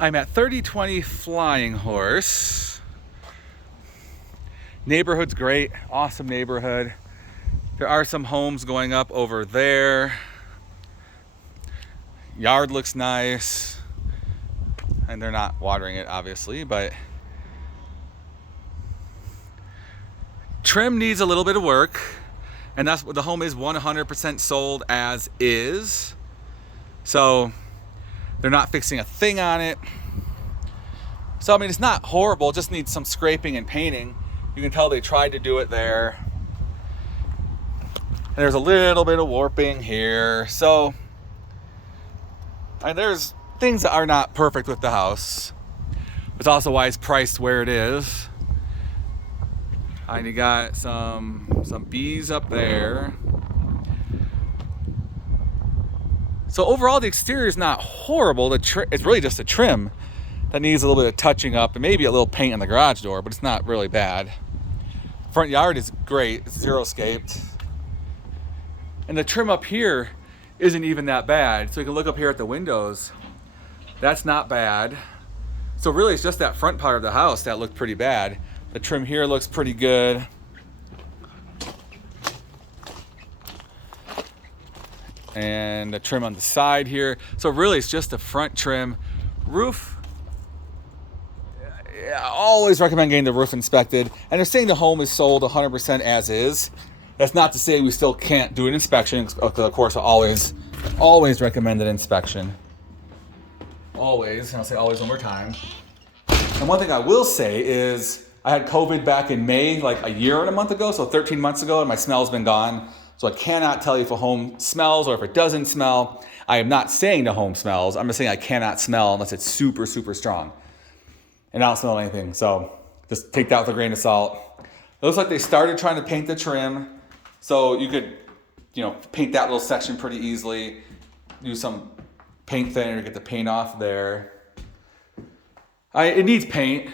I'm at 3020 Flying Horse. Neighborhood's great, awesome neighborhood. There are some homes going up over there. Yard looks nice. And they're not watering it, obviously, but trim needs a little bit of work. And that's what the home is 100% sold as is. So they're not fixing a thing on it. So, I mean, it's not horrible, it just needs some scraping and painting. You can tell they tried to do it there. And there's a little bit of warping here. So, and there's things that are not perfect with the house. It's also why it's priced where it is. And you got some bees up there. So overall, the exterior is not horrible. It's really just a trim that needs a little bit of touching up and maybe a little paint on the garage door, but it's not really bad. Front yard is great. It's zero-scaped. And the trim up here isn't even that bad. So you can look up here at the windows. That's not bad. So really, it's just that front part of the house that looked pretty bad. The trim here looks pretty good. And the trim on the side here. So really, it's just the front trim. Roof, I always recommend getting the roof inspected. And they're saying the home is sold 100% as is. That's not to say we still can't do an inspection. Because of course, I always recommend an inspection. Always, and I'll say always one more time. And one thing I will say is I had COVID back in May, like a year and a month ago, so 13 months ago, and my smell's been gone. So I cannot tell you if a home smells or if it doesn't smell. I am not saying the home smells. I'm just saying I cannot smell unless it's super, super strong. And I don't smell anything, so just take that with a grain of salt. It looks like they started trying to paint the trim, so you could, paint that little section pretty easily. Do some paint thinner to get the paint off there. It needs paint.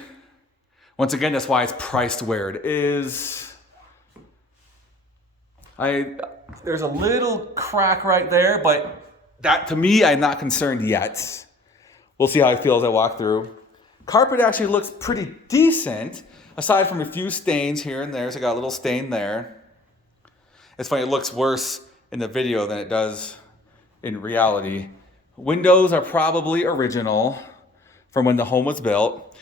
Once again, that's why it's priced where it is. There's a little crack right there, but that, to me, I'm not concerned yet. We'll see how I feel as I walk through. Carpet actually looks pretty decent, aside from a few stains here and there. So I got a little stain there. It's funny, it looks worse in the video than it does in reality. Windows are probably original from when the home was built.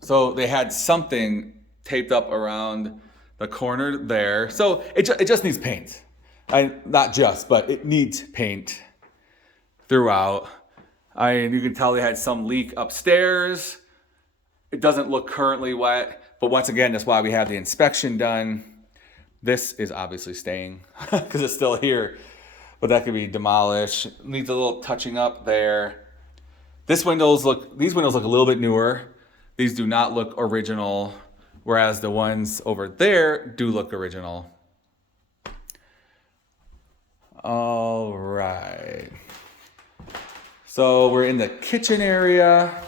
So they had something taped up around the corner there. So it just needs paint. Not just, but it needs paint throughout. You can tell they had some leak upstairs. It doesn't look currently wet, but once again, that's why we have the inspection done. This is obviously staying because it's still here, but that could be demolished. Needs a little touching up there. These windows look a little bit newer. These do not look original, whereas the ones over there do look original. All right. So we're in the kitchen area.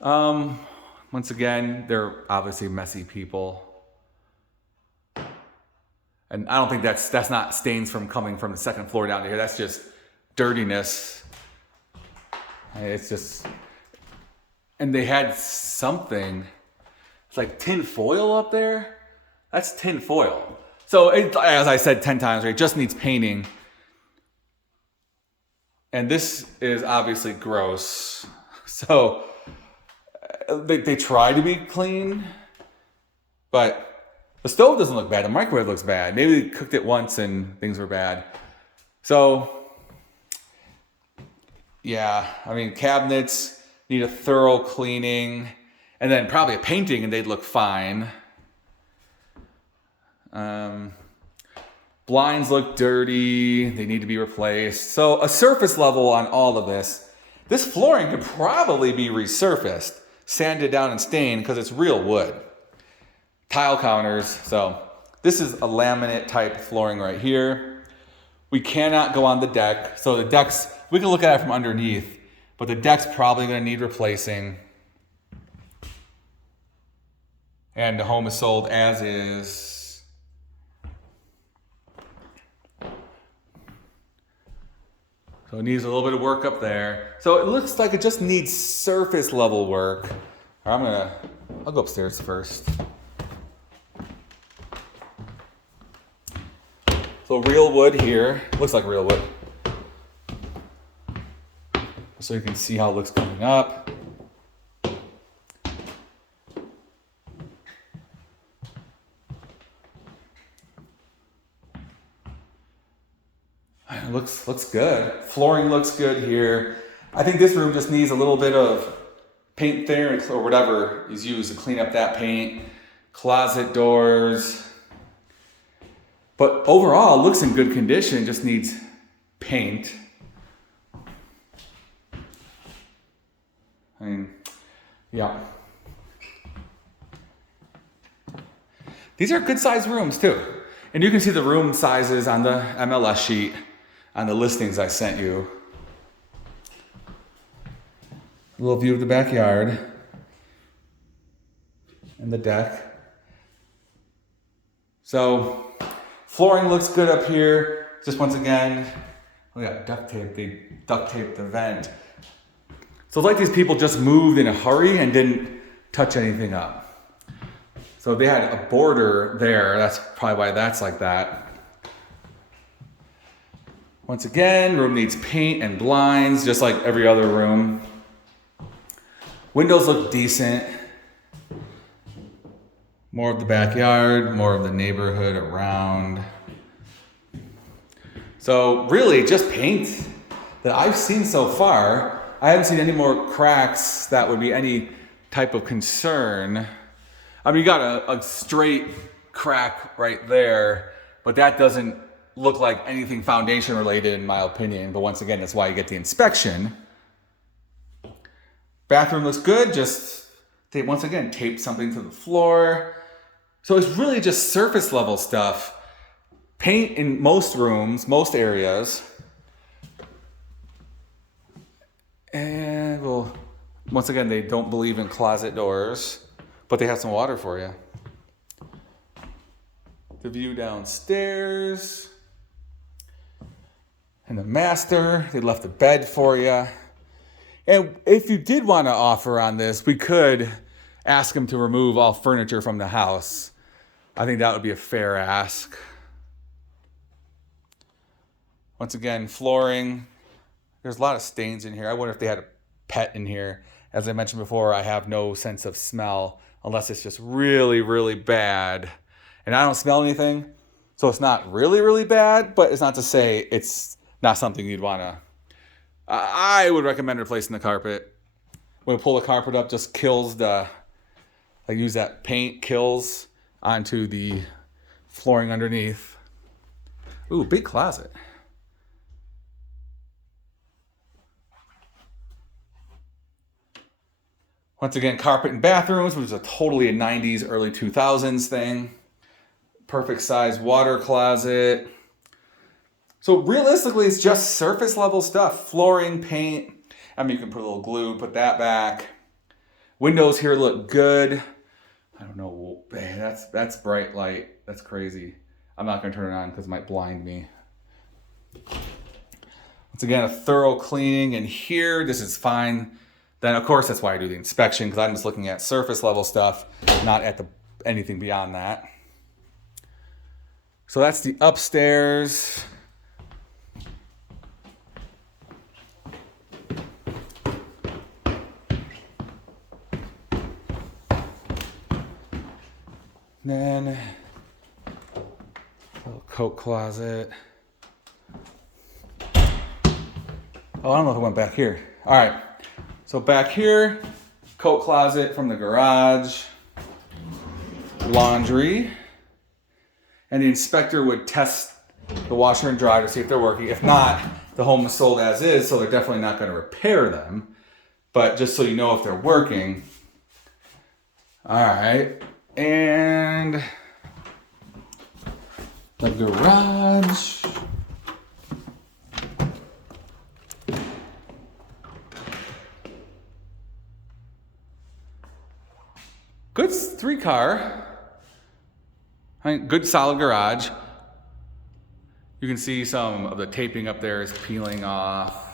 Once again, they're obviously messy people. And I don't think that's not stains from coming from the second floor down to here. That's just dirtiness. It's just, and they had something, it's like tin foil up there. That's tin foil. So as I said 10 times, it just needs painting. And this is obviously gross. So they try to be clean, but the stove doesn't look bad. The microwave looks bad. Maybe they cooked it once and things were bad. So yeah, I mean, cabinets need a thorough cleaning and then probably a painting and they'd look fine. Blinds look dirty. They need to be replaced. So a surface level on all of this. This flooring could probably be resurfaced, sanded down and stained because it's real wood. Tile counters. So this is a laminate type flooring right here. We cannot go on the deck. So the decks, we can look at it from underneath, but the deck's probably going to need replacing. And the home is sold as is. So it needs a little bit of work up there. So it looks like it just needs surface level work. I'll go upstairs first. So real wood here, looks like real wood. So you can see how it looks coming up. It looks good. Flooring looks good here. I think this room just needs a little bit of paint there or whatever is used to clean up that paint. Closet doors. But overall, it looks in good condition, just needs paint. I mean, yeah. These are good sized rooms too. And you can see the room sizes on the MLS sheet on the listings I sent you. A little view of the backyard and the deck. So flooring looks good up here. Just once again, we got duct tape. They duct taped the vent. So it's like these people just moved in a hurry and didn't touch anything up. So they had a border there. That's probably why that's like that. Once again, room needs paint and blinds, just like every other room. Windows look decent. More of the backyard, more of the neighborhood around. So really just paint that I've seen so far. I haven't seen any more cracks that would be any type of concern. I mean, you got a straight crack right there, but that doesn't look like anything foundation related in my opinion. But once again, that's why you get the inspection. Bathroom looks good, just once again, tape something to the floor. So it's really just surface level stuff. Paint in most rooms, most areas. And well, once again, they don't believe in closet doors, but they have some water for you. The view downstairs. And the master, they left a bed for you. And if you did want to offer on this, we could ask him to remove all furniture from the house. I think that would be a fair ask. Once again, flooring. There's a lot of stains in here. I wonder if they had a pet in here. As I mentioned before, I have no sense of smell unless it's just really, really bad. And I don't smell anything, so it's not really, really bad, but it's not to say it's not something you'd want to... I would recommend replacing the carpet. When we pull the carpet up, just kills use that paint, kills onto the flooring underneath. Ooh, big closet. Once again, carpet in bathrooms, which is totally a 90s, early 2000s thing. Perfect size water closet. So realistically, it's just surface level stuff. Flooring, paint. I mean, you can put a little glue, put that back. Windows here look good. I don't know, man, that's bright light. That's crazy. I'm not gonna turn it on because it might blind me. Once again, a thorough cleaning in here. This is fine. Then of course, that's why I do the inspection, because I'm just looking at surface level stuff, not at anything beyond that. So that's the upstairs. Then a little coat closet. Oh, I don't know if it went back here. All right, so back here, coat closet from the garage, laundry, and the inspector would test the washer and dryer to see if they're working. If not, the home is sold as is, so they're definitely not going to repair them. But just so you know if they're working. All right. And the garage. Good 3-car. Good solid garage. You can see some of the taping up there is peeling off.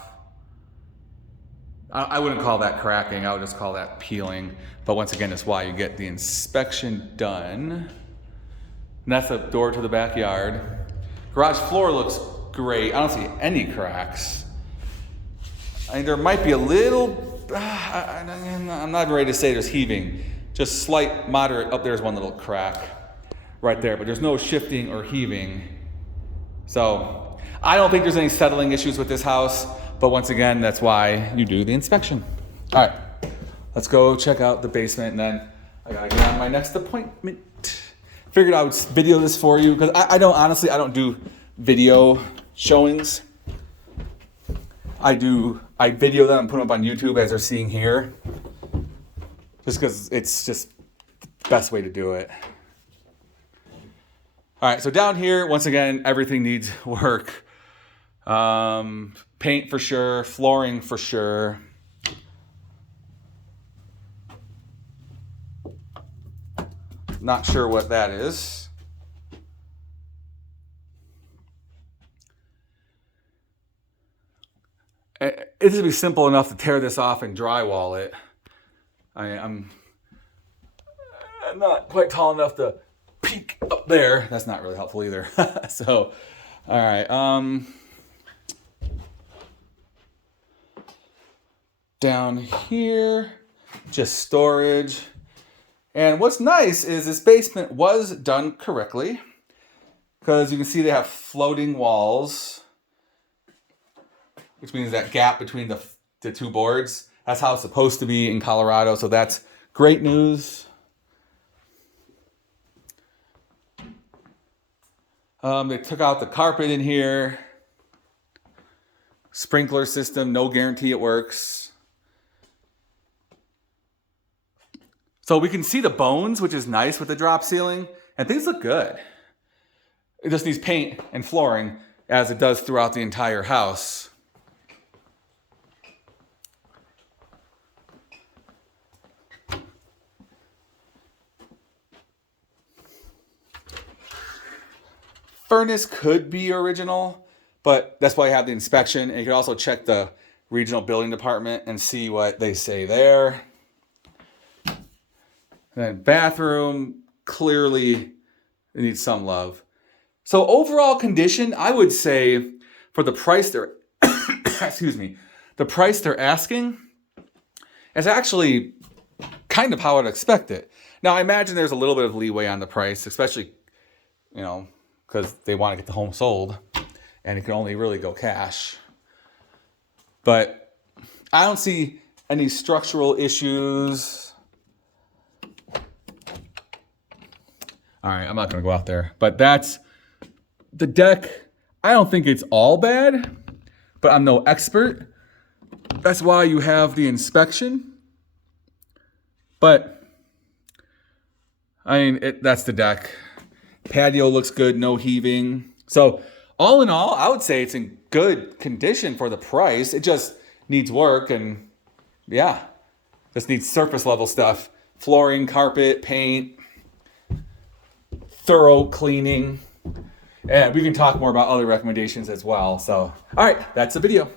I wouldn't call that cracking. I would just call that peeling. But once again, that's why you get the inspection done. And that's the door to the backyard. Garage floor looks great. I don't see any cracks. I mean, there might be a little, I'm not ready to say there's heaving. Just slight, moderate, up there's one little crack right there, but there's no shifting or heaving. So I don't think there's any settling issues with this house, but once again, that's why you do the inspection. All right, let's go check out the basement, and then I gotta get on my next appointment. Figured I would video this for you, because I don't do video showings. I video them and put them up on YouTube as they're seeing here, just because it's just the best way to do it. All right, so down here, once again, everything needs work. Paint for sure, flooring for sure. Not sure what that is. It's gonna be simple enough to tear this off and drywall it. I'm not quite tall enough to peek up there. That's not really helpful either. So, all right. Down here, just storage. And what's nice is this basement was done correctly, because you can see they have floating walls, which means that gap between the two boards. That's how it's supposed to be in Colorado, so that's great news. They took out the carpet in here. Sprinkler system, no guarantee it works. So we can see the bones, which is nice with the drop ceiling, and things look good. It just needs paint and flooring, as it does throughout the entire house. Furnace could be original, but that's why I have the inspection. And you can also check the regional building department and see what they say there. And then bathroom, clearly it needs some love. So overall condition, I would say for the price they're, the price they're asking is actually kind of how I'd expect it. Now I imagine there's a little bit of leeway on the price, especially, because they want to get the home sold and it can only really go cash. But I don't see any structural issues. All right, I'm not going to go out there. But that's the deck. I don't think it's all bad, but I'm no expert. That's why you have the inspection. But, that's the deck. Patio looks good, no heaving. So all in all, I would say it's in good condition for the price. It just needs work, and just needs surface level stuff. Flooring, carpet, paint, thorough cleaning. And we can talk more about other recommendations as well. So, all right, that's the video.